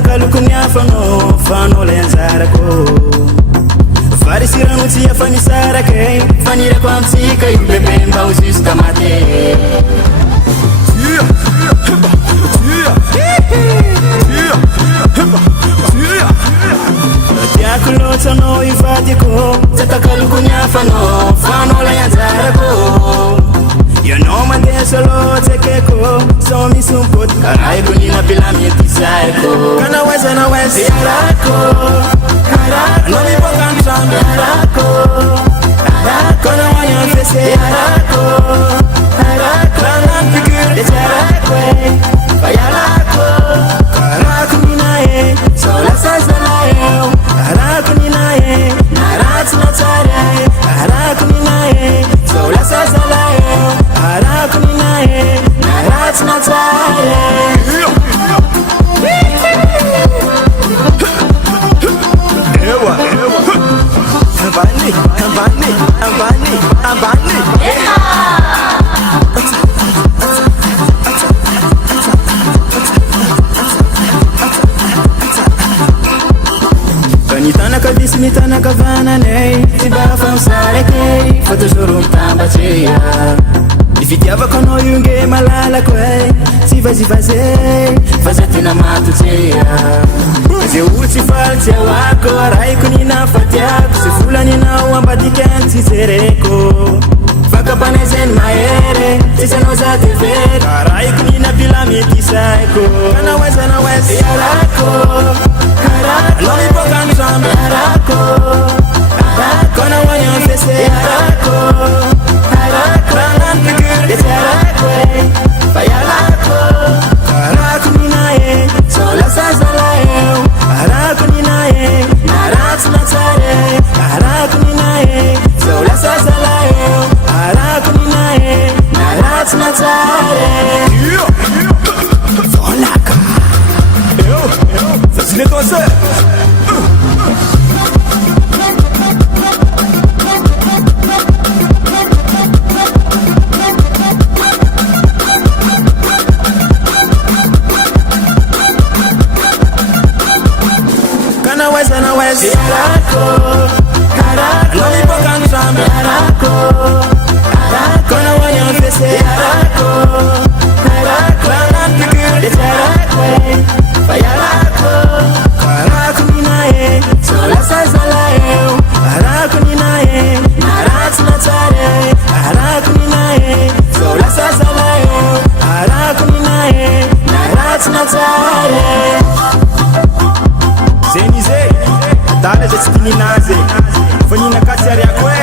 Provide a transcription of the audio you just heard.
Takalukuniafano fano lenzarako Farisirano tia fanisarake Fanira kwa msika yubebemba usista mate Tiakulota no ifatiko Takalukuniafano fano lenzarako You know my days a lot take echo So me some put Karaiku nina pila mi tisaiko Kana weza na wezi Yarako Yarako No mi pokan trambi Yarako Yarako Na wanyo fese Yarako Yarako Langan fikir Desi Yarako Yarako Karaku nina e Sola sazala eo Karaku nina e Naratu na tare Karaku nina e Sola sazala eo Karaku nina e Naratu na tare Ambani Kanitana kadisi nitana kavana nei Tiba famsare kei Foto shuru mtamba cheya Ifitiava kono yunge malala kwe Siva zivaze Fazati na matu cheya Ze uti falti ya wako Araiku nina fatiako Sifula nina uambati kenti zereko Faka panezen maere Tisano za tevere Araiku nina pila miti saiko Kana weza na weza Yarako Yarako Lomi pokan trambi Yarako Yarako Na wanyo fese Yarako Yarako Rangan fikir Desi Yarako Fayarako Karaku nina e Sola sazala eo Karaku nina e Naratu na tare Karaku nina e Sola sazala eo Karaku nina e Naratu na tare Solaka Ça c'est toi ça Kana weza Yarako Yarako Lomi pokan trambi Yarako Yarako Na wanyo fese Yarako Yarako Rangan fikir Desi Yarako Fayarako Karaku nina e Sola sazala eo Karaku nina e Naratu na tare Karaku nina e Sola sazala eo Karaku nina e Naratu na tare Zenize Dale ze tini naze Fanina kasi ya kwe